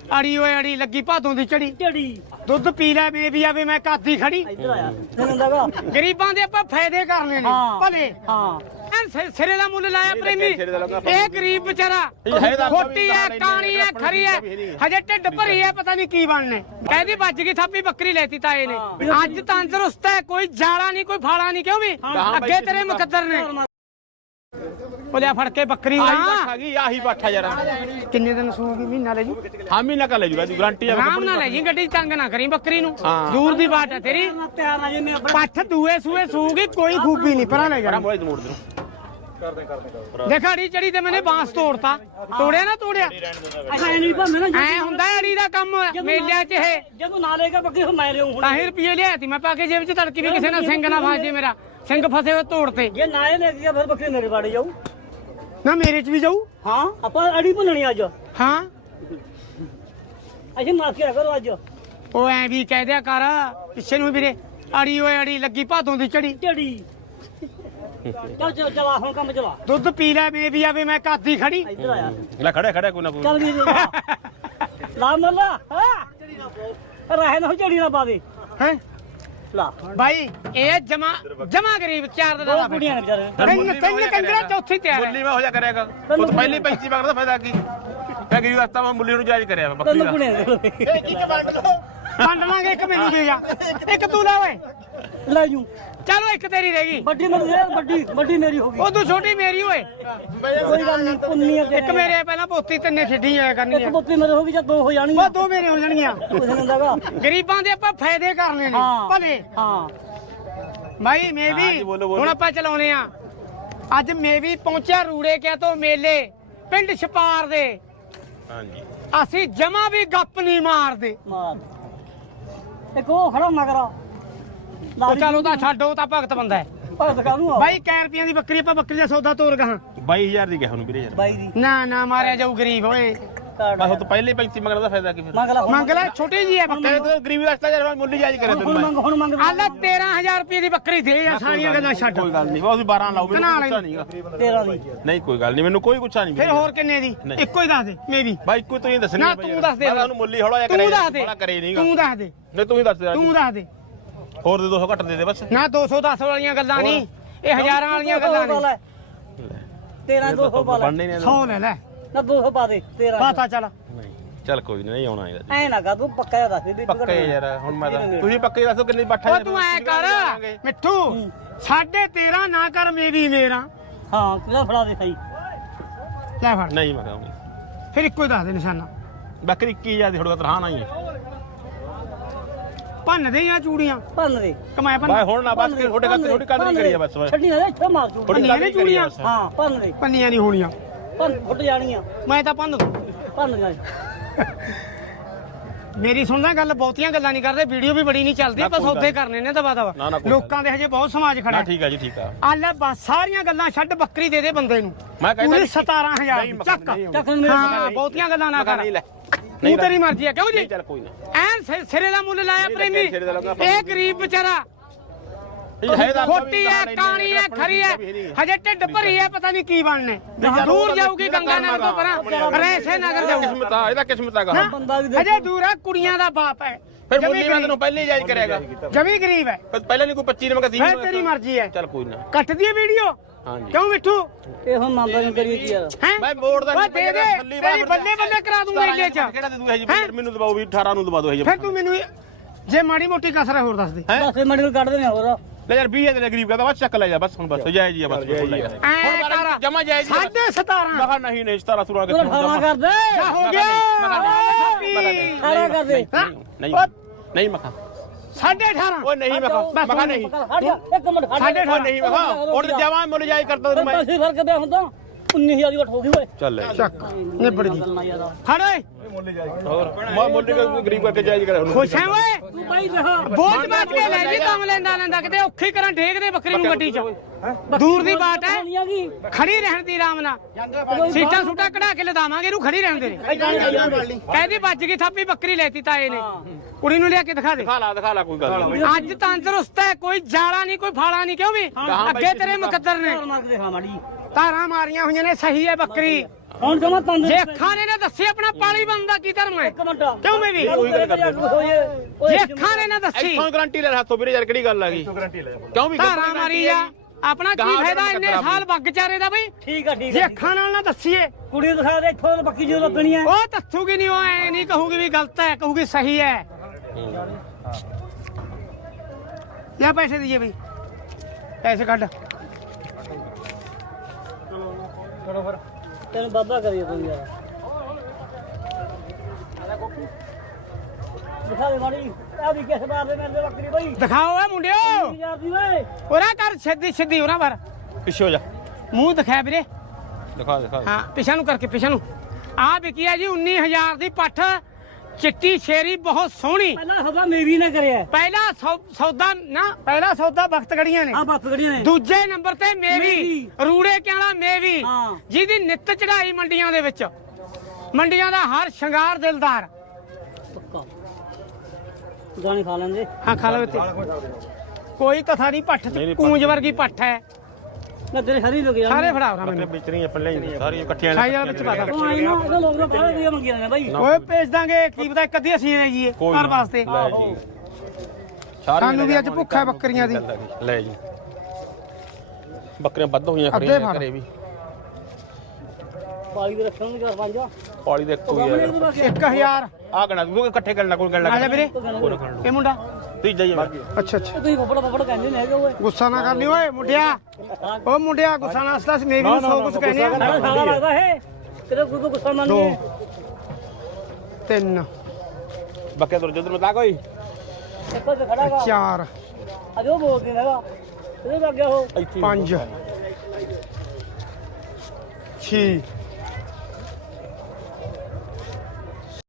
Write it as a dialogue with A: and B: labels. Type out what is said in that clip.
A: ਅੜੀ ਓਏ ਅੜੀ ਲੱਗੀ ਭਾਦੋਂ ਦੀ ਝੜੀ ਦੁੱਧ ਪੀ ਲੈ ਮੈਂ ਵੀ ਆਵੇ ਮੈਂ ਕਾਦੀ ਖੜੀ ਗਰੀਬਾਂ ਦੇ ਆਪਾਂ ਫਾਇਦੇ ਕਰਨੇ ਨੇ ਭਲੇ ਸਿਰੇ ਦਾ ਮੁੱਲ ਲਾਇਆ ਪ੍ਰੇਮੀ ਇਹ ਗਰੀਬ ਵਿਚਾਰਾ ਖੋਟੀ ਹੈ ਕਾਣੀ ਹੈ ਖਰੀ ਹੈ ਹਜੇ ਢਿੱਡ ਭਰੀ ਹੈ ਪਤਾ ਨਹੀਂ ਕੀ ਬਣਨੇ ਕਹਿੰਦੀ ਵੱਜ ਗਈ ਥਾਪੀ ਬੱਕਰੀ ਲੈਤੀ ਤਾਏ ਨੇ ਅੱਜ ਤੰਦਰੁਸਤ ਹੈ ਕੋਈ ਜਾਲਾ ਨਹੀਂ ਕੋਈ ਫਾਲਾ ਨਹੀਂ ਕਿਉਂ ਵੀ ਅੱਗੇ ਤੇਰੇ ਮੁਕੱਦਰ ਨੇ ਲਿਆ ਫੜ ਕੇ ਬੱਕਰੀ
B: ਆਹੀ ਬਾਠਾ ਯਾਰ
A: ਕਿੰਨੇ ਦਿਨ ਸੂਗੀ ਮਹੀਨਾ ਲੈ ਜੀ
B: ਹਾਂ ਮਹੀਨਾ ਕਾ ਲੈ ਜੂਗਾ ਤੂੰ ਗਾਰੰਟੀ
A: ਆਰਾਮ ਨਾਲ ਲੈ ਜੀ ਗੱਡੀ ਤੰਗ ਨਾ ਕਰੀ ਬੱਕਰੀ ਨੂੰ ਦੂਰ ਦੀ ਬਾਤ ਹੈ ਤੇਰੀ ਪੱਠ ਦੂਏ ਸੂਏ ਸੂਗੀ ਕੋਈ ਖੂਬੀ ਨਹੀਂ ਪਰਾਂ ਲੈ ਜਾ ਦੇਖਾ ਅੜੀ ਚੜੀ ਤੇ ਮੈਨੇ ਬਾਂਸ ਤੋੜਤਾ ਤੋੜਿਆ ਨਾ ਤੋੜਿਆ ਐ ਹੁੰਦਾ ਅੜੀ ਦਾ ਕੰਮ ਮੇਲਿਆਂ 'ਚ ਇਹ
C: ਜਦੋਂ ਨਾ ਲੇਗਾ ਬੱਕਰੀ ਫਿਰ ਮੈਂ ਲਿਆਉਂ ਹੁਣ
A: 10 ਰੁਪਏ ਲਿਆਤੀ ਮੈਂ ਪਾ ਕੇ ਜੇਬ 'ਚ ਤੜਕੀ ਵੀ ਕਿਸੇ ਨਾਲ ਸਿੰਘ ਨਾ ਫਸ ਜੇ ਮੇਰਾ ਸਿੰਘ ਫਸੇ ਹੋਏ ਤੋੜਤੇ
C: ਜੇ ਨਾ ਇਹ ਲੈ ਗਿਆ ਫਿਰ ਬੱਕਰੀ ਮੇਰੇ ਬਾੜੇ ਜਾਊ
A: ਨਾ ਮੇਰੇ 'ਚ ਵੀ ਜਾਊ
C: ਹਾਂ ਆਪਾਂ ਅੜੀ ਭੁੰਨਣੀ ਅੱਜ
A: ਹਾਂ
C: ਅਸੀਂ ਮਾਫੀਆ ਕਰੋ ਅੱਜ
A: ਉਹ ਐ ਵੀ ਕਹਿ ਦਿਆ ਕਰ ਪਿੱਛੇ ਨੂੰ ਵੀਰੇ ਅੜੀ ਓਏ ਅੜੀ ਲੱਗੀ ਭਾਦੋਂ ਦੀ ਝੜੀ
C: ਚੱਲ ਚਲਾ ਹੁਣ ਕੰਮ ਚਲਾ
A: ਦੁੱਧ ਪੀ ਲੈ ਮੈਂ ਵੀ ਆਵੇ ਮੈਂ ਕਾਦੀ ਖੜੀ
C: ਇੱਧਰ ਆਇਆ
B: ਲੈ ਖੜਾ ਕੋਈ ਨਾ ਕੋਈ
C: ਚੱਲ ਵੀ ਲਾ ਮੱਲਾ ਹਾਂ ਰਹਿ ਨਾ ਝੜੀ ਨਾ ਪਾ ਦੇ
A: ਹੈ
C: ਲਾ
A: ਭਾਈ ਇਹ ਜਮਾ ਗਰੀਬ ਚਾਰ ਦਾ
C: ਦੋ ਕੁੜੀਆਂ ਨੇ ਵਿਚਾਰੇ
A: ਤਿੰਨ ਕੰਗਰਾ ਚੌਥੀ ਤਿਆਰ
B: ਮੁੱਲੀ ਮੈਂ ਹੋ ਜਾ ਕਰੇਗਾ ਉਹ ਤਾਂ ਪਹਿਲੇ 35 ਵਗਦਾ ਫਾਇਦਾ ਕੀ ਮੈਂ ਗਰੀਬ ਵਾਸਤਾ ਮੈਂ ਮੁੱਲੀ ਨੂੰ ਜਾਇਜ਼ ਕਰਿਆ ਬੱਕਰੀ
C: ਤਿੰਨ
B: ਦਾ
C: ਕੁੜੀਆਂ
A: ਵੰਡ ਲਾਂਗੇ ਇੱਕ ਮੈਨੂੰ ਦੇ ਜਾ ਇੱਕ ਤੂੰ ਲੈ ਓਏ
C: ਲੈ ਜੂ
A: ਚਲੋ ਇੱਕ ਤੇਰੀ ਰਹਿ ਗਈ
C: ਵੱਡੀ ਵੱਡੀ ਮੇਰੀ ਹੋ ਗਈ
A: ਉਹ ਤੂੰ ਛੋਟੀ ਮੇਰੀ ਓਏ
C: ਕੋਈ ਗੱਲ ਨਹੀਂ ਪੁੰਨੀਆਂ
A: ਇੱਕ ਮੇਰੇ ਪਹਿਲਾਂ ਪੋਤੀ ਤਿੰਨੇ ਖੇਡੀ ਜਾਇਆ ਕਰਨੀ
C: ਇੱਕ ਪੁੱਤੀ ਮੇਰੇ ਹੋ ਗਈ ਜਾਂ ਦੋ ਹੋ ਜਾਣਗੀਆਂ
A: ਉਹ ਦੋ ਮੇਰੇ ਹੋ ਜਾਣਗੀਆਂ
C: ਕੁਝ ਨਹੀਂ ਹੁੰਦਾਗਾ
A: ਗਰੀਬਾਂ ਦੇ ਆਪਾਂ ਫਾਇਦੇ ਕਰਨੇ ਨੇ ਭਲੇ
C: ਹਾਂ
A: ਭਾਈ ਮੈਂ ਵੀ ਹੁਣ ਆਪਾਂ ਚਲਾਉਨੇ ਆ ਅੱਜ ਮੈਂ ਵੀ ਪਹੁੰਚਿਆ ਰੂੜੇ ਕਿਆ ਤੋਂ ਮੇਲੇ ਪਿੰਡ ਛਪਾਰ ਦੇ
B: ਹਾਂਜੀ
A: ਅਸੀਂ ਜਮਾ ਵੀ ਗੱਪ ਨਹੀਂ ਮਾਰਦੇ
C: ਮਾਰ ਇੱਕ ਉਹ ਖੜਾ ਮਗਰਾ
A: ਉਹ ਚਲੋ ਤਾਂ ਛੱਡੋ ਤਾਂ ਭਗਤ ਬੰਦਾ ਹੈ
C: ਭਗਤ ਕਾਹਨੂੰ ਆ
A: ਬਾਈ ਕੈ ਰੁਪਈਆਂ ਦੀ ਬੱਕਰੀ ਆਪਾਂ ਬੱਕਰੀ ਦਾ ਸੌਦਾ ਤੋਰ ਗਾਂ
B: 22000 ਦੀ ਗਿਆ ਹੁਣ ਵੀਰੇ ਯਾਰ
C: ਬਾਈ ਦੀ
A: ਨਾ ਮਾਰਿਆ ਜਾਊ ਗਰੀਬ ਓਏ
B: ਬਸ ਉਹ ਤਾਂ ਪਹਿਲੇ 35 ਮੰਗਣ ਦਾ ਫਾਇਦਾ ਕੀ ਫਿਰ
A: ਮੰਗ ਲੈ ਛੋਟੀ ਜੀ ਹੈ ਬੱਕਰੀ
B: ਤੂੰ ਗਰੀਬੀ ਵਾਸਤਾ ਯਾਰ ਮੁੱਲੀ ਜਾਇਜ਼ ਕਰੇ ਤੈਨੂੰ
C: ਹੁਣ ਮੰਗ
A: ਆਲਾ 13000 ਰੁਪਏ ਦੀ ਬੱਕਰੀ ਦੇ ਯਾਰ ਸਾਰੀਆਂ ਗੱਲਾਂ ਛੱਡ
B: ਕੋਈ ਗੱਲ ਨਹੀਂ ਉਹ ਵੀ 12 ਲਾਓ ਮੈਨੂੰ ਗੁੱਸਾ ਨਹੀਂਗਾ
C: 13 ਦੀ
B: ਨਹੀਂ ਕੋਈ ਗੱਲ ਨਹੀਂ ਮੈਨੂੰ ਕੋਈ ਗੁੱਸਾ ਨਹੀਂ
A: ਫਿਰ ਹੋਰ ਕਿੰਨੇ ਦੀ ਇੱਕੋ ਹੀ ਦੱਸ ਦੇ ਮੈਂ ਵੀ
B: ਬਾਈ ਕੋਈ ਤੂੰ ਹੀ ਦੱਸਣੀ
A: ਨਾ ਤੂੰ ਦੱਸ ਦੇ
B: ਉਹਨੂੰ ਮੁੱਲੀ ਹੌਲਾ ਜਿਹਾ
A: ਤੂੰ ਦੱਸ ਦੇ
B: ਕਰੇ ਨਹੀਂਗਾ
A: ਤੂੰ ਦੱਸ ਦੇ
B: ਨਹੀਂ ਤੂੰ ਹੀ ਦੱਸ ਦੇ
A: ਤੂੰ ਦੱਸ ਦੇ
B: ਹੋਰ ਦੇ 200 ਘੱਟ ਦੇ ਦੇ ਬਸ
A: ਨਾ 210 ਵਾਲੀਆਂ ਗੱਲਾਂ ਨਹੀਂ ਇਹ ਹਜ਼ਾਰਾਂ ਵਾਲੀਆਂ ਗੱਲਾਂ ਨੇ
C: 13 200 ਪਾ ਲੈ
B: ਬਣਨੇ ਨੇ
A: 100 ਲੈ ਲੈ
C: ਨਾ 200 ਪਾ ਦੇ 13
A: ਪਾਤਾ ਚੱਲ
B: ਚੱਲ ਕੋਈ ਨਹੀਂ ਆਉਣਾ ਇਹਦਾ
C: ਐ ਨਾ ਕਰ ਤੂੰ ਪੱਕਾ ਜਿਹਾ ਦੱਸ ਦੇ
B: ਪੱਕੇ ਯਾਰ ਹੁਣ ਮੈਂ ਤਾਂ ਤੁਸੀਂ ਪੱਕੇ ਦੱਸੋ ਕਿੰਨੀ ਬੱਠਾ
A: ਉਹ ਤੂੰ ਐ ਕਰ ਮਿੱਠੂ 13.5 ਨਾ ਕਰ ਮੇਰੀ ਮੇਰਾ
C: ਹਾਂ ਕਿਹਦਾ ਫੜਾ ਦੇ ਸਹੀ
A: ਲੈ ਫੜ
B: ਨਹੀਂ ਮੈਂ ਕਹਾਂਗਾ
A: ਫਿਰ ਇੱਕੋ ਹੀ ਦੱਸ ਦੇ ਨਿਸ਼ਾਨਾ
B: ਬੱਕਰੀ 21000 ਦੀ ਥੋੜਾ ਤਰ੍ਹਾਂ ਨਹੀਂ
A: ਭੰਨ ਦੇ ਜਾਂ ਚੂੜੀਆਂ
C: ਭੰਨ ਦੇ
A: ਕਮਾਏ
B: ਬਾਈ ਹੁਣ ਨਾ ਬਸ ਥੋੜੇ ਕੱਟ ਥੋੜੀ ਕੱਟ ਨਹੀਂ ਕਰੀ ਬਸ
C: ਛੱਡੀ ਨਾ ਇੱਥੇ ਮਾਰ ਤੂੰ
B: ਥੋੜੀ ਕੱਟ ਚੂੜੀਆਂ
C: ਹਾਂ ਭੰਨ ਦੇ
A: ਪੰਨੀਆਂ ਨਹੀਂ ਹੋਣੀਆਂ
C: ਭੰਨ ਫੁੱਟ ਜਾਣੀਆਂ
A: ਮੈਂ ਤਾਂ ਭੰਨ ਦੂੰ
C: ਭੰਨ ਜਾ
A: ਮੇਰੀ ਸੁਣਦਾ ਗੱਲ ਬਹੁਤੀਆਂ ਗੱਲਾਂ ਨਹੀਂ ਕਰਦੇ ਵੀਡੀਓ ਵੀ ਬੜੀ ਨਹੀਂ ਚੱਲਦੀ ਆਪਾਂ ਸੌਦੇ ਕਰਨੇ ਨੇ ਦਵਾ ਦਵਾ ਲੋਕਾਂ ਦੇ ਹਜੇ ਬਹੁਤ ਸਮਾਜ ਖੜਾ
B: ਠੀਕ ਆ ਜੀ ਠੀਕ ਆ
A: ਆ ਲੈ ਬਸ ਸਾਰੀਆਂ ਗੱਲਾਂ ਛੱਡ ਬੱਕਰੀ ਦੇ ਦੇ ਬੰਦੇ ਨੂੰ
B: ਮੈਂ ਕਹਿੰਦਾ
A: ਪੂਰੀ 17000 ਚੱਕ ਹਾਂ ਬਹੁਤੀਆਂ ਗੱਲਾਂ ਨਾ ਕਰ ਤੂੰ ਤੇਰੀ ਮਰਜ਼ੀ ਹੈ ਕਿਉਂ ਜੀ
B: ਚੱਲ ਕੋਈ ਨਾ
A: ਐਨ ਸਿਰੇ ਦਾ ਮੁੱਲ ਲਾਇਆ ਪ੍ਰੇਮੀ ਇਹ ਗਰੀਬ ਵਿਚਾਰਾ ਖੋਟੀ ਹੈ ਕਾਣੀ ਹੈ ਖਰੀ ਹੈ ਹਜੇ ਢਿੱਡ ਭਰੀ ਹੈ ਪਤਾ ਨਹੀਂ ਕੀ ਬਣਨੇ ਦੂਰ ਜਾਊਗੀ ਗੰਗਾ ਨਗਰ ਤੋਂ ਪਰਾਂ ਰੈਸੇ ਨਗਰ ਜਾਊ
B: ਕਿਸਮਤ ਆ ਇਹਦਾ ਕਿਸਮਤ ਹੈਗਾ
C: ਬੰਦਾ ਵੀ
A: ਹਜੇ ਦੂਰ ਹੈ ਕੁੜੀਆਂ ਦਾ ਬਾਪ ਹੈ
B: ਫਿਰ ਮੁੱਲੀ ਮੈਂ ਤੈਨੂੰ ਪਹਿਲੇ ਹੀ ਜਾਇਜ਼ ਕਰਿਆਗਾ
A: ਜਮੀ ਗਰੀਬ ਹੈ
B: ਪਹਿਲਾਂ ਨਹੀਂ ਕੋਈ 25 ਨੰਬਰ ਸੀ
A: ਫਿਰ ਤੇਰੀ ਮਰਜ਼ੀ ਹੈ
B: ਚੱਲ ਕੋਈ ਨਾ
A: ਕੱਟ ਦੀ ਵੀਡੀਓ
B: ਹਾਂਜੀ
A: ਕਿਉਂ ਮਿੱਠੂ
C: ਇਹ ਹੁਣ ਮੰਨਦਾ ਨਹੀਂ ਕਰੀਏ ਕੀ ਯਾਰ
A: ਹੈ
B: ਮੈਂ ਮੋੜ ਦਾ
A: ਓਏ ਦੇ ਦੇ ਤੇਰੀ ਬੱਲੇ ਬੱਲੇ ਕਰਾ ਦੂੰਗਾ ਇੰਨੇ ਚ
B: ਕਿਹੜਾ ਦੇ ਦੂਗਾ ਜੀ ਮੈਨੂੰ ਦਬਾਓ ਵੀ 18 ਨੂੰ ਦਬਾ ਦੋ ਜੀ
A: ਫਿਰ ਤੂੰ ਮੈਨੂੰ ਜੇ ਮਾੜੀ ਮੋਟੀ ਕਸਰ ਹੋਰ ਦੱਸ ਦੇ
C: ਬਸ ਮੜੀ ਨੂੰ ਕੱਢ ਦੇਣੇ ਹੋਰ
B: ਲੈ ਯਾਰ 20000 ਦੇ ਗਰੀਬ ਕਹਿੰਦਾ ਬਸ ਚੱਕ ਲੈ ਜਾ ਬਸ ਹੁਣ ਬਸ ਜਾਇਜ਼ ਹੀ ਆ ਬਸ
A: ਐ ਕਰ
B: ਜਮਾ ਜਾਇਜ਼
A: 17.5
B: ਮੈਂ ਕਿਹਾ ਨਹੀਂ ਨਹੀਂ 17 ਸੁਰਾ
C: ਤੂੰ 18 ਕਰ ਦੇ
A: ਹੋ ਗਿਆ
C: 18 ਕਰ ਦੇ
B: ਨਹੀਂ ਨਹੀਂ ਮਖਾ
A: 18.5
B: ਓਏ ਨਹੀਂ ਮਖਾ ਨਹੀਂ
C: ਇੱਕ ਮਿੰਟ
A: ਸਾਢੇ
B: ਓਏ ਨਹੀਂ ਮਖਾ ਹੁਣ ਜਮਾ ਮੁੱਲ ਜਾਇਜ਼ ਕਰਦਾ ਤੈਨੂੰ ਮੈਂ
C: ਪੈਸੇ ਫਰਕ ਪਿਆ ਹੁੰਦਾ 19000 ਦੀ ਵੱਟ ਹੋ ਗਈ ਓਏ
B: ਚੱਲ
A: ਚੱਕ ਨਿਬੜ ਗਈ ਫੜ ਓਏ
B: ਹੋਰ ਮੈਂ ਮੁੱਲ ਗਰੀਬ ਕਰਕੇ ਜਾਇਜ਼ ਕਰਿਆ ਹੁਣ
A: ਖੁਸ਼ ਹੈ ਓਏ
C: ਤੂੰ ਬਾਈ ਜਹਾ
A: ਬੋਝ ਬਾਤ ਕੇ ਲੈ ਜੀ ਕੰਮ ਲੈਂਦਾ ਕਿਤੇ ਔਖੀ ਕਰਨ ਢੇਕਦੇ ਬੱਕਰੀ ਨੂੰ ਗੱਡੀ 'ਚ ਦੂਰ ਦੀ ਬਾਤ ਹੈ ਖੜੀ ਰਹਿਣ ਦੀ ਆਰਾਮ ਨਾਲ ਸੀਟਾਂ ਸੂਟਾਂ ਕਢਾ ਕੇ ਲਦਾਵਾਂਗੇ ਇਹਨੂੰ ਖੜੀ ਰਹਿਣ ਦੇ ਕਹਿੰਦੀ ਵੱਜ ਗਈ ਥਾਪੀ ਬੱਕਰੀ ਲੈਤੀ ਤਾਏ ਨੇ ਕੁੜੀ ਨੂੰ ਲਿਆ ਕੇ ਦਿਖਾ ਦੇ
B: ਦਿਖਾ ਲਾ ਕੋਈ ਗੱਲ ਨਹੀਂ
A: ਅੱਜ ਤੰਦਰੁਸਤ ਹੈ ਕੋਈ ਜਾਲਾ ਨਹੀਂ ਕੋਈ ਫਾਲਾ ਨਹੀਂ ਕਿਉਂ ਵੀ ਅੱਗੇ ਤੇਰੇ ਮੁਕੱਦਰ ਨੇ ਧਾਰਾਂ ਮਾਰੀਆਂ ਹੋਈਆਂ ਨੇ ਸਹੀ ਹੈ ਬੱਕਰੀ
C: ਹੁਣ ਜਮਾ ਤੰਦ
A: ਜੇ ਅੱਖਾਂ ਨੇ ਨਾ ਦੱਸੇ ਆਪਣਾ ਪਾਲੀ ਬੰਦਾ ਕੀ ਧਰਮ ਹੈ
C: ਇੱਕ ਮਿੰਟ
A: ਕਿਉਂ ਮੈਂ ਵੀ ਜੇ ਅੱਖਾਂ ਨੇ ਨਾ ਦੱਸੀ
B: ਇੱਥੋਂ ਗਾਰੰਟੀ ਲੈ ਹੱਥੋਂ ਵੀਰੇ ਯਾਰ ਕਿਹੜੀ ਗੱਲ ਆ ਗਈ ਕਿਉਂ ਵੀ
A: ਧਾਰਾਂ ਮਾਰੀ ਆ ਆਪਣਾ ਕੀ ਫਾਇਦਾ ਇੰਨੇ ਸਾਲ ਬੱਗ ਚਾਰੇ ਦਾ ਬਈ
C: ਠੀਕ ਆ ਠੀਕ
A: ਜੇ
C: ਆ
A: ਅੱਖਾਂ ਨਾਲ ਨਾ ਦੱਸੀਏ
C: ਕੁੜੀ ਦਿਖਾ ਦੇ ਇੱਥੋਂ ਪੱਕੀ ਜੋ ਲੱਗਣੀ ਹੈ
A: ਉਹ ਦੱਸੂਗੀ ਨਹੀਂ ਉਹ ਐ ਨਹੀਂ ਕਹੂਗੀ ਵੀ ਗਲਤ ਹੈ ਕਹੂਗੀ ਸਹੀ ਹੈ ਲੈ ਪੈਸੇ ਦਈਏ ਬਈ ਪੈਸੇ ਕੱਢ
C: ਚਲੋ ਫਿਰ ਤੈਨੂੰ ਬਾਬਾ ਕਰੀਏ ਤੂੰ ਯਾਰ ਦਿਖਾ ਦੇ ਮਾੜੀ ਆ ਵੀ ਕਿਸ ਬਾਰ ਦੇ ਮੇਰੇ ਬੱਕਰੀ ਬਈ
A: ਦਿਖਾਓ ਏ ਮੁੰਡਿਓ
C: ਯਾਰ ਦੀ ਓਏ
A: ਉਹਰਾ ਕਰ ਸਿੱਧੀ ਸਿੱਧੀ ਉਹਨਾਂ ਪਰ
B: ਪਿੱਛੇ ਹੋ ਜਾ
A: ਮੂੰਹ ਦਿਖਾ ਵੀਰੇ
B: ਦਿਖਾ ਦਿਖਾ
A: ਹਾਂ ਪਿਛਾ ਨੂੰ ਕਰਕੇ ਪਿਛਾ ਨੂੰ ਆ ਵਿਕੀ ਹੈ ਜੀ 19000 ਦੀ ਪੱਠ ਚਿੱਟੀ ਸ਼ੇਰੀ ਬਹੁਤ ਸੋਹਣੀ
C: ਪਹਿਲਾਂ ਹਵਾ ਮੇਰੀ ਨਾ ਕਰਿਆ
A: ਪਹਿਲਾ ਸੌਦਾ ਨਾ ਪਹਿਲਾ ਸੌਦਾ ਵਕਤ ਗੜੀਆਂ ਨੇ
C: ਆ ਬੱਤ ਗੜੀਆਂ ਨੇ
A: ਦੂਜੇ ਨੰਬਰ ਤੇ ਮੇਵੀ
C: ਮੇਵੀ।
A: ਰੂੜੇ ਕਿਆਲਾ ਮੇਵੀ
C: ਹਾਂ।
A: ਜਿਹਦੀ ਨਿੱਤ ਚੜਾਈ ਮੰਡੀਆਂ ਦੇ ਵਿੱਚ ਮੰਡੀਆਂ ਦਾ ਹਰ ਸ਼ਿੰਗਾਰ ਦਿਲਦਾਰ
C: ਪੱਕਾ ਗਾਣੇ ਖਾ ਲੈਂਦੇ
A: ਹਾਂ ਖਾ ਲਵੇ ਤੇ ਕੋਈ ਕਥਾ ਨਹੀਂ ਪੱਠ
B: ਨਹੀਂ,
A: ਚ ਕੂੰਜ ਵਰਗੀ ਪੱਠ ਹੈ
C: ਨਾ ਤੇਰੇ ਹਰੀ ਲੋਕ ਯਾਰ
A: ਸਾਰੇ ਫੜਾਓ ਨਾ
B: ਬੱਕਰੇ
A: ਮੈਨੂੰ
B: ਵੇਚਣੀ ਆਪਾਂ ਲੈ ਸਾਰੀਆਂ ਇਕੱਠੀਆਂ
A: ਸਾਈ ਵਾਲਾ ਵਿੱਚ ਪਾ ਦਾਂ।
C: ਉਹ ਆਈ ਨਾ ਇਹਦਾ ਲੋਕ ਨਾ ਬਾਹਰ ਦੀਆਂ ਮੰਗੀਆਂ ਨੇ ਬਾਈ
A: ਓਏ ਭੇਜ ਦਾਂਗੇ ਕੀ ਪਤਾ ਇੱਕ ਅੱਧੀ ਅਸੀਂ ਲੈ ਜੀਏ ਘਰ ਵਾਸਤੇ
B: ਲੈ ਜੀ
A: ਸਾਨੂੰ ਵੀ ਅੱਜ ਭੁੱਖ ਹੈ ਬੱਕਰੀਆਂ ਦੀ
B: ਲੈ ਜੀ ਬੱਕਰੀਆਂ ਵੱਧ ਹੋਈਆਂ
A: ਅੱਧੇ
B: ਖੜੀਆਂ
A: ਫੜ।
B: ਘਰੇ ਵੀ
C: ਪਾਲੀ ਦੇ ਰੱਖਣ ਨੂੰ 4-5
B: ਪਾਲੀ ਦੇ ਇੱਕੋ ਹੀ ਆ
A: 1000
B: ਆ ਗਣਾ ਤੂੰ ਇਕੱਠੇ ਕਰਨ ਲੱਗ ਕੋਈ ਗੱਲ
A: ਆ ਜਾ ਵੀਰੇ
B: ਕੋਈ ਨਾ ਖੜ
A: ਇਹ ਮੁੰਡਾ
B: ਤੀਜਾ ਹੀ ਆ
A: ਅੱਛਾ ਅੱਛਾ
C: ਤੁਸੀਂ ਫਫੜ ਕਹਿੰਦੇ ਨੇ ਹੈਗੇ ਓਏ
A: ਗੁੱਸਾ ਨਾ ਕਰਨੀ ਓਏ ਮੁੰਡਿਆ ਓ ਮੁੰਡਿਆ ਗੁੱਸਾ ਨਾ ਅਸਲਾ ਮੈਂ ਵੀ ਸੌ ਕੁਝ ਕਹਿੰਦੇ ਆ
C: ਸਾਡਾ ਸਾਲਾ ਲੱਗਦਾ ਹੈ ਤੇਰੇ ਕੋਈ ਤੋਂ ਗੁੱਸਾ ਮੰਨ
A: 2
C: ਨਹੀਂ
A: 3
B: ਬੱਕੇ ਤੁਰ ਜਿੱਧਰ ਮਤਾ ਕੋਈ
C: ਇੱਕੋ ਤੇ ਖੜਾਗਾ
A: 4
C: ਅਜੋ ਬੋਲਦੇ ਨੇਗਾ ਇਹਦੇ ਲੱਗ ਗਿਆ ਉਹ
A: 5 6